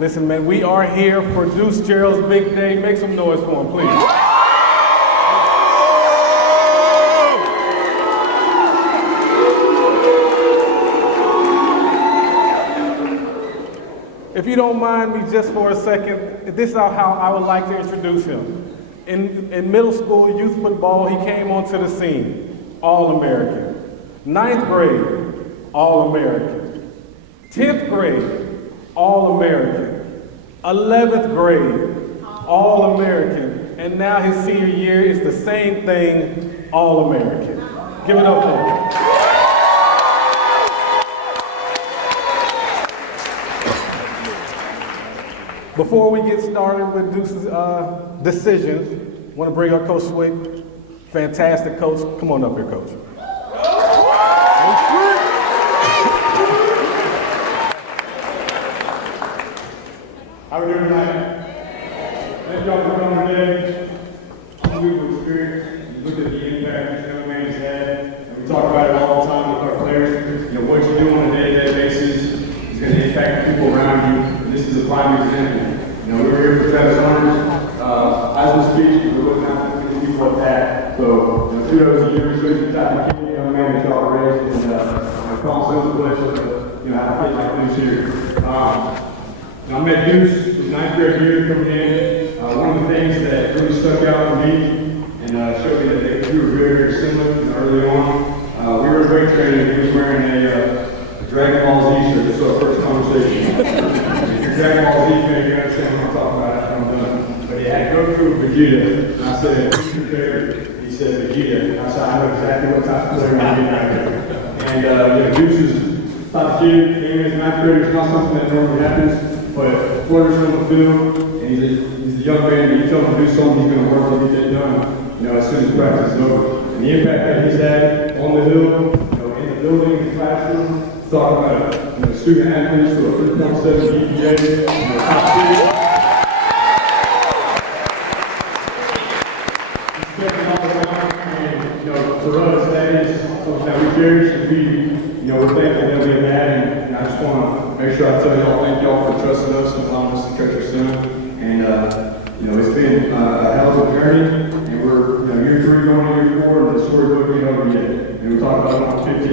Listen, man, we are here for Deuce Geralds' big day. Make some noise for him, please. If you don't mind me just for a second, this is how I would like to introduce him. In middle school youth football, he came onto the scene, All-American. 9th grade, All-American. 10th grade, All-American. 11th grade, All-American. And now his senior year is the same thing, All-American. Give it up for him. Before we get started with Duce's decision, I want to bring up Coach Swick. Fantastic coach. Come on up here, Coach. How are we doing tonight? Thank y'all for coming today. Unbelievable experience. You look at the impact this young man has had, and we talk about it all the time with our players. You know, what you do on a day-to-day basis is going to impact the people around you. And this is a prime example. You know, we were here for Travis Hunters. As we speak, we were looking at the people like that. So, you know, kudos to you. Shows you the type of kid, young man that y'all raised, and calling some of the players to have kids like this here. I met Duce his 9th grade year coming in. One of the things that really stuck out for me and showed me that we were very, very similar early on. We were in weight training. He was wearing a Dragon Ball Z shirt. This was our first conversation. If you're Dragon Ball Z fan, you understand what I'm talking about after I'm done. But he had Goku and Vegeta. And I said, who's your favorite? He said, Vegeta. And I said, I know exactly what type of player I'm getting right here. And you know, Duce is type of kid. Being his 9th grade is not something that normally happens. But Florida's on the field, and he's a young man, and you tell him to do something, he's going to work to get that done, you know, as soon as practice is over. And the impact that he's had on the hill, you know, in the building, in the classroom, talking about, you know, student athletes who are 3.7 GPA, you know, top tier. He's stepping all around, and, you know, for us, that is something that we cherish, and we, you know, we're thankful that we have had, and I just want to make sure I tell y'all, thank y'all for trusting us and allowing us to coach your son. And, you know, it's been a hell of a journey, and we're, you know, year 3 going to year 4, and the story's looking over yet. And we talked about it on 15-0,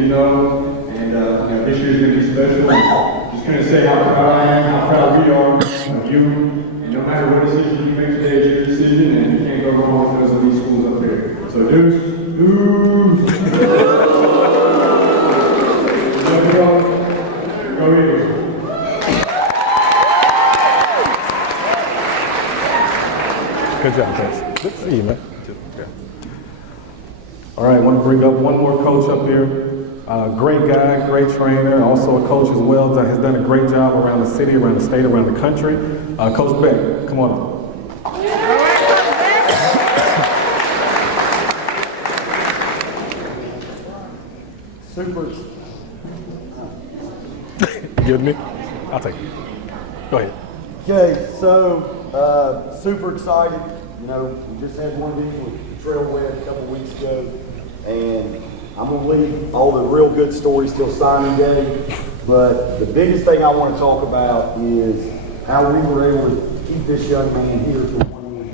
and, you know, this year's going to be special. And just going to say how proud I am, how proud we are of you. And no matter what decision you make today, it's your decision, and you can't go wrong with those elite schools up there. So, Duce. Go Eagles. Good job, Coach. Good to see you, man. All right, I want to bring up one more coach up here. Great guy, great trainer, also a coach as well that has done a great job around the city, around the state, around the country. Coach Beck, come on up. Super. You with me? I'll take it. Go ahead. Okay, so super excited. You know, we just had one of these with Trailhead a couple weeks ago, and I'm gonna leave all the real good stories till signing day. But the biggest thing I want to talk about is how we were able to keep this young man here for 1 year.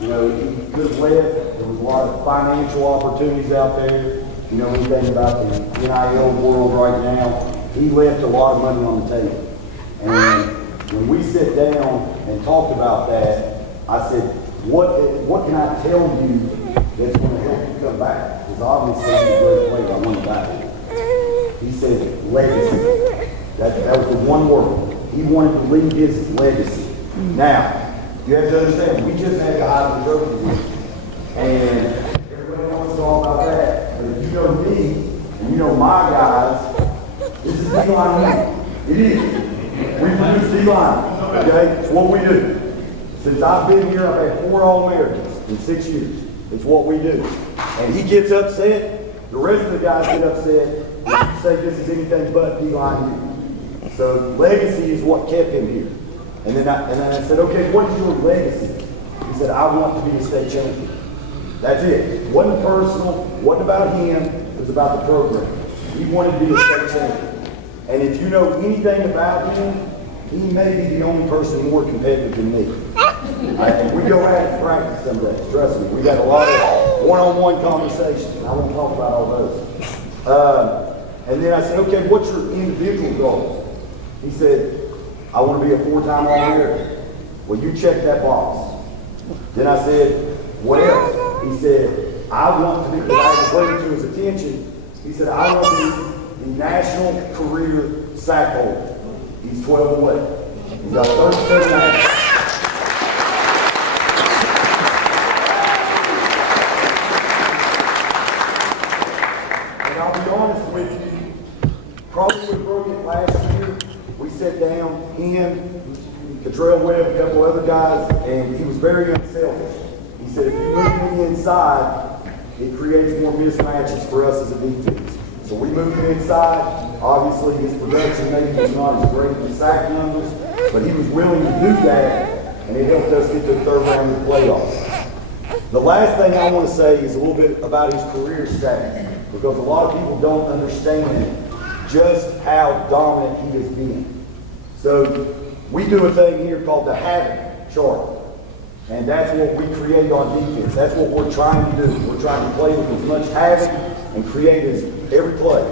You know, he could have left. There was a lot of financial opportunities out there. You know, we think about the NIL world right now. He left a lot of money on the table. And when we sit down and talked about that, I said, what can I tell you that's going to help you come back? Because obviously he's a great player. I want him back. He said, legacy. That was the one word. He wanted to leave his legacy. Now, you have to understand, we just had the Heisman Trophy, and everybody wants to talk about that. But if you know me, and you know my guys, this is D-line. It is. We produce D-line. Okay? It's what we do. Since I've been here, I've had 4 All-Americans in 6 years. It's what we do. And he gets upset. The rest of the guys get upset. You say this is anything but D-line here. So legacy is what kept him here. And then I said, okay, what is your legacy? He said, I want to be a state champion. That's it. It wasn't personal. It wasn't about him. It was about the program. He wanted to be a state champion. And if you know anything about him, he may be the only person more competitive than me. And we go out and practice some days, trust me. We got a lot of one-on-one conversations. I won't talk about all those. And then I said, okay, what's your individual goals? He said, I want to be a 4-time All-American. Well, you check that box. Then I said, what else? He said, I want to be, because I had to bring it to his attention. He said, I want to be the national career sack holder. He's 12 away. He's got 37 and a half. And I'll be honest with you, probably broke it last year. We sat down, him, Catrell Webb, a couple other guys, and he was very unselfish. He said, if you move me inside, it creates more mismatches for us as a defense. So we moved him inside. Obviously, his production maybe was not as great as sack numbers, but he was willing to do that, and it helped us get to the third round of the playoffs. The last thing I want to say is a little bit about his career stats, because a lot of people don't understand just how dominant he has been. So we do a thing here called the havoc chart. And that's what we create on defense. That's what we're trying to do. We're trying to play with as much havoc and create as every play.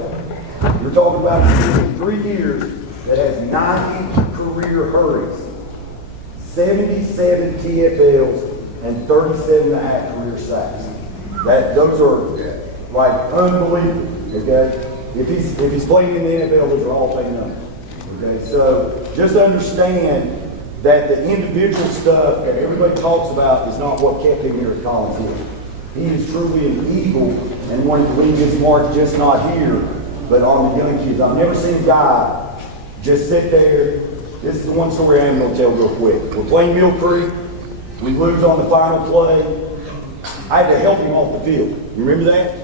You're talking about a team in 3 years that has 90 career hurries, 77 TFLs, and 37 and a half career sacks. Those are like unbelievable. Okay? If he's playing in the NFL, those are all taken up. Okay? So just understand that the individual stuff that everybody talks about is not what kept him here at Collins Hill. He is truly an eagle and wanted to leave his mark just not here, but on the young kids. I've never seen a guy just sit there. This is the one story I'm going to tell real quick. We're playing Mill Creek. We lose on the final play. I had to help him off the field. You remember that?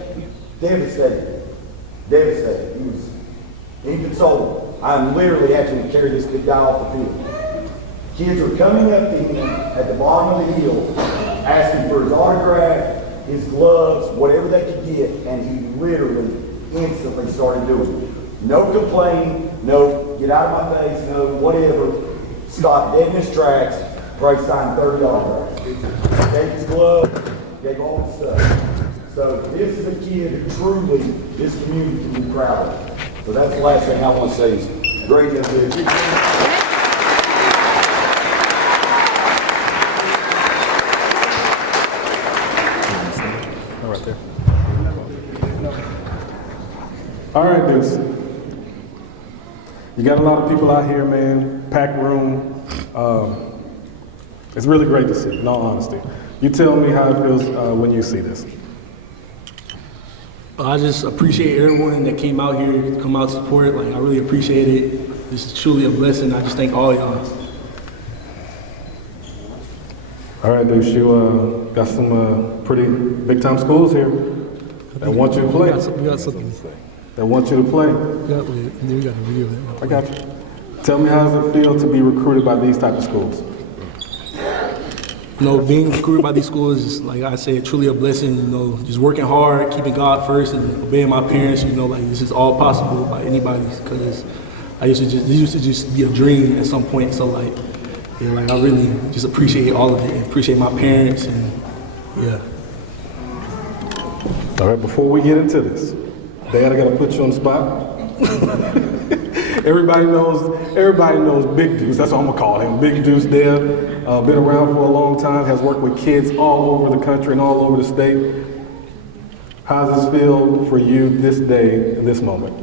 Devastated. Devastated. He was inconsolable. I literally had to carry this big guy off the field. Kids were coming up to him at the bottom of the hill, asking for his autograph, his gloves, whatever they could get, and he literally instantly started doing it. No complaining, no get out of my face, no whatever. Stopped dead in his tracks, probably signed 30 autographs. Gave his gloves, gave all the stuff. So this is a kid who truly this community can be proud of. So that's the last thing I want to say is great young kid. All right, Deuce. You got a lot of people out here, man. Packed room. It's really great to see, in all honesty. You tell me how it feels when you see this. I just appreciate everyone that came out here to come out to support. Like, I really appreciate it. This is truly a blessing. I just thank all y'all. All right, Deuce, you got some pretty big-time schools here that want you to play. We got something to say. That want you to play. We got a video of that. I got you. Tell me, how does it feel to be recruited by these type of schools? You know, being recruited by these schools is, like I said, truly a blessing. You know, just working hard, keeping God first, and obeying my parents. You know, like this is all possible by anybody. Because this used to just be a dream at some point. So like, yeah, like I really just appreciate all of it. And appreciate my parents, and yeah. All right, before we get into this, Dad, I gotta put you on the spot. Everybody knows Big Deuce. That's what I'm gonna call him, Big Deuce. Dad, been around for a long time. Has worked with kids all over the country and all over the state. How does this feel for you this day and this moment?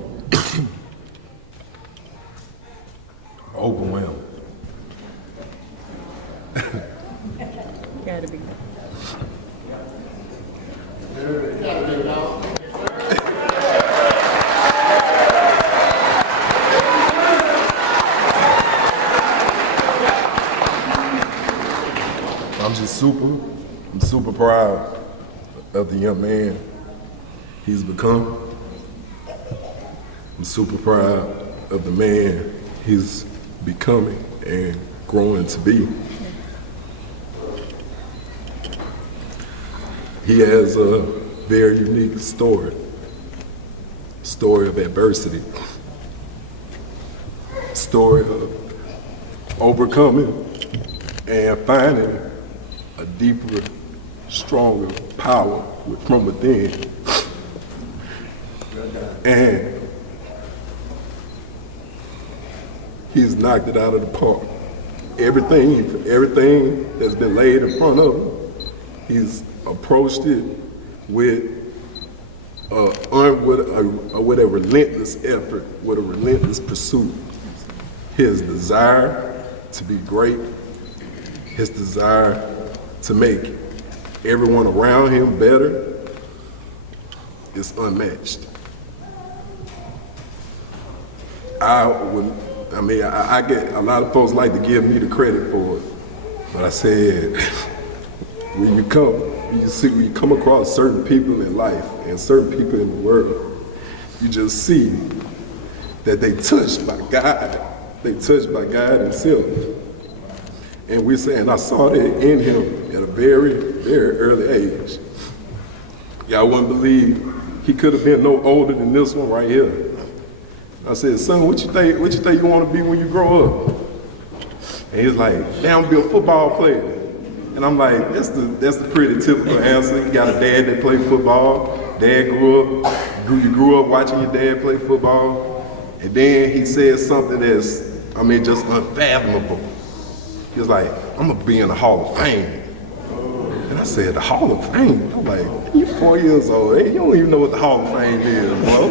Overwhelmed. Gotta be. I'm super proud of the young man he's become. I'm super proud of the man he's becoming and growing to be. He has a very unique story of adversity, story of overcoming and finding a deeper, stronger power from within. And he's knocked it out of the park. Everything that's been laid in front of him, he's approached it with a relentless effort, with a relentless pursuit. His desire to be great, his desire to make everyone around him better is unmatched. I get a lot of folks like to give me the credit for it, but I said, when you come across certain people in life and certain people in the world, you just see that they touched by God. They touched by God himself. And I saw that in him at a very, very early age. Y'all wouldn't believe he could have been no older than this one right here. I said, son, what you think you want to be when you grow up? And he's like, damn, be a football player. And I'm like, that's the pretty typical answer. You got a dad that played football. You grew up watching your dad play football. And then he said something that's, just unfathomable. He was like, I'm gonna be in the Hall of Fame. And I said, the Hall of Fame? I'm like, you 4 years old, you don't even know what the Hall of Fame is, boy.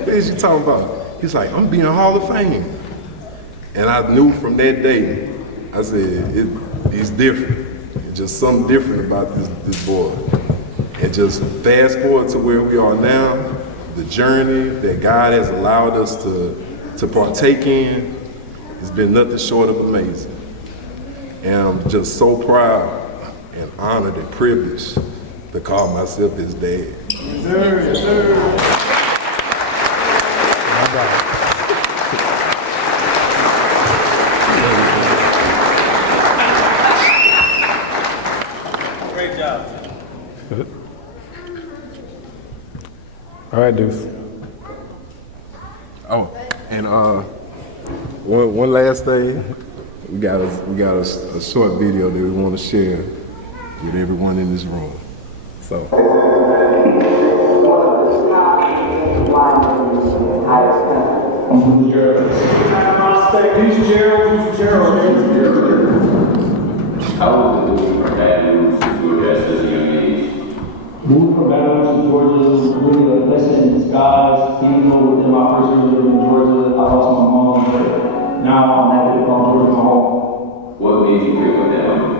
What is you talking about? He's like, I'm being in the Hall of Fame. And I knew from that day, I said, he's different. It's just something different about this boy. And just fast forward to where we are now, the journey that God has allowed us to partake in has been nothing short of amazing. And I'm just so proud and honored and privileged to call myself his dad. Yes, sir. Yes, sir. Great job. All right, Deuce. Oh, and one last thing, we got a short video that we want to share with everyone in this room. So. Deuce Geralds. How was it moving from Baton Rouge to Georgia at such a young age? Moving from Baton Rouge to Georgia was really a blessing in disguise. Even though within my first year living in Georgia, I lost my mom, but now I'm happy to call Georgia my home. What made you pick up that money?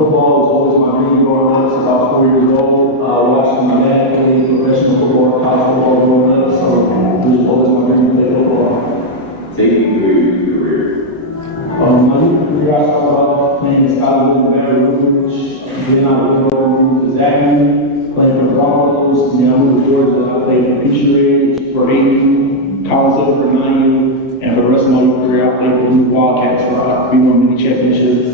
Football was always my dream growing up since I was 4 years old. Watching my dad play professional football, college football growing up, so it was always my dream to play football. Take me through your career. My new career, I started off playing in Scotland with Baton Rouge, then I went over to Zachary, playing for the Broncos, then I moved to Georgia, I played for Peachtree Ridge for 8 years, Collinsville for 9 years, and for the rest of my career, I played for the Wildcats, where we won many championships.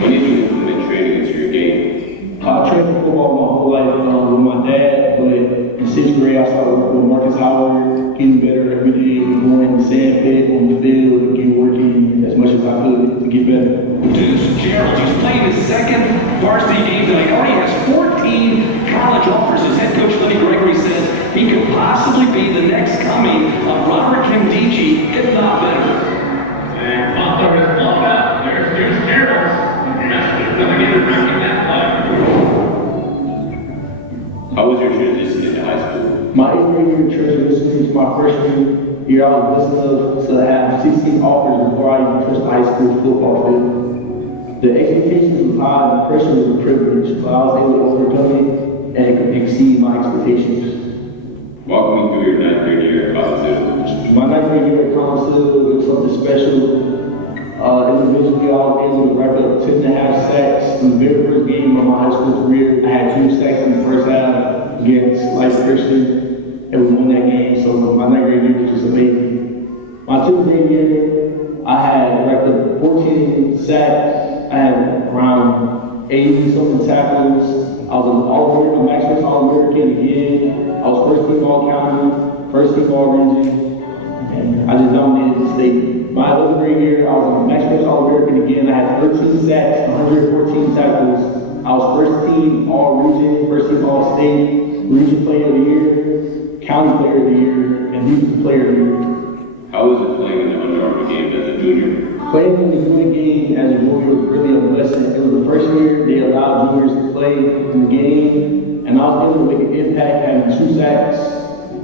When did you implement training into your game? I trained for football my whole life with my dad, but in 6th grade I started working with Marcus Howard, getting better every day, going in the sand pit, on the field, and get working as much as I could to get better. Deuce Geralds, he's playing his second varsity game tonight. Already has 14 college offers. His head coach, Lenny Gregory, says he could possibly be the next coming of Robert Kimdichie, if not better. And Butler is blown out. There's Deuce Geralds. Coming in and wrecking that play. How was your transition into high school? My 8th grade year transition to my freshman year, I was blessed enough to have 16 offers before I even touched the high school football field. The expectations was high, the pressure was a privilege, but I was able to overcome it and exceed my expectations. Walk me through your 9th grade year at Collinsville. My 9th grade year at Collinsville was something special. Individually, I was able to rack up 10.5 sacks in the very first game of my high school career. I had 2 sacks in the first half against Life Christian, and we won that game, so my 9th grade year was just amazing. My 10th grade year, I had racked up 14 sacks, I had around 80-something tackles. I was an All-American, a Max All-American again. I was first team All-County, first team All-Ranging, and I just dominated the state. My 11th grade year, I was a Max Press All-American again. I had 13 sacks, 114 tackles. I was first team All-Region, first team All-State, Region Player of the Year, County Player of the Year, and Houston Player of the Year. How was it playing in the Under Armour game as a junior? Playing in the junior game as a junior was really a blessing. It was the first year they allowed juniors to play in the game, and I was able to make an impact having 2 sacks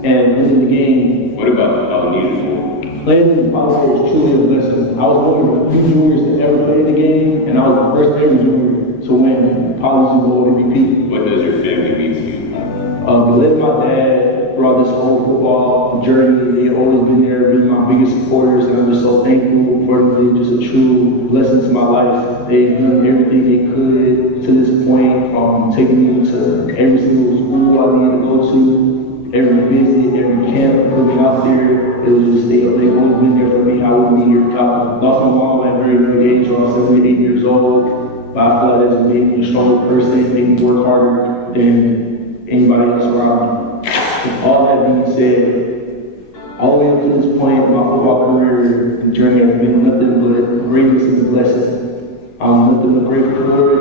and winning the game. What about the Polynesian? Playing in the Power is truly a blessing. I was one of the few juniors to ever play the game, and I was the first ever junior to win Polynesian Bowl MVP. What does your family mean to you? To let my dad throughout this whole football journey, they've always been there, been my biggest supporters, and I'm just so thankful for them. They're just a true blessing to my life. They've done everything they could to this point, from taking me to every single school I needed to go to, every visit, every camp, put me out there. It was just, they've always been there for me. I wouldn't be here without them. Lost my mom at a very young age, around 7 or 8 years old, but I feel like that's made me a stronger person, made me work harder than anybody else around me. With all that being said, all the way up to this point, my football career and journey has been nothing but greatness and a blessing. I'm nothing but grateful for it.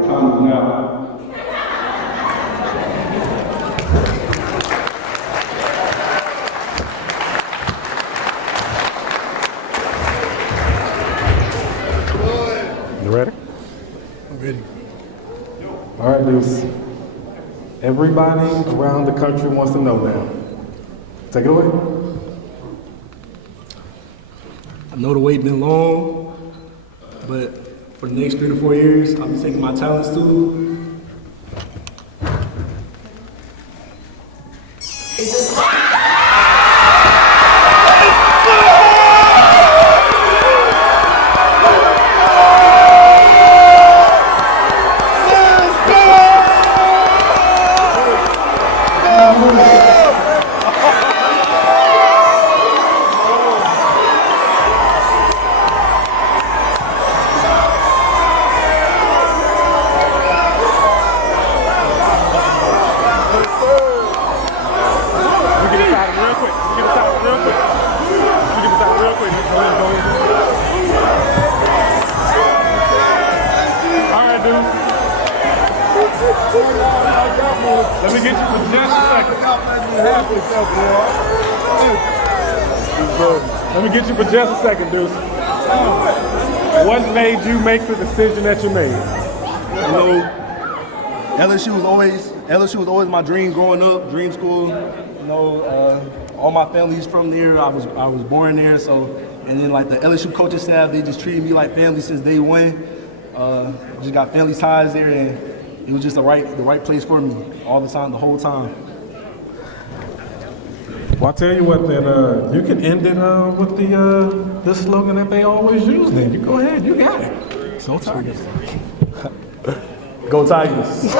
The time is now. You ready? I'm ready. All right, Deuce. Everybody around the country wants to know now. Take it away. I know the wait been long, but for the next 3 to 4 years, I'll be taking my talents to. Let me get you for just a second. Let me get you for just a second, Deuce. What made you make the decision that you made? You know, LSU was always my dream growing up, dream school. You know, all my family's from there. I was born there, so, and then like the LSU coaching staff, they just treated me like family since day one. Just got family ties there, and it was just the right place for me all the time, the whole time. Well, I'll tell you what, then you can end it with the slogan that they always use. Then you go ahead, you got it. So Tigers. Go Tigers.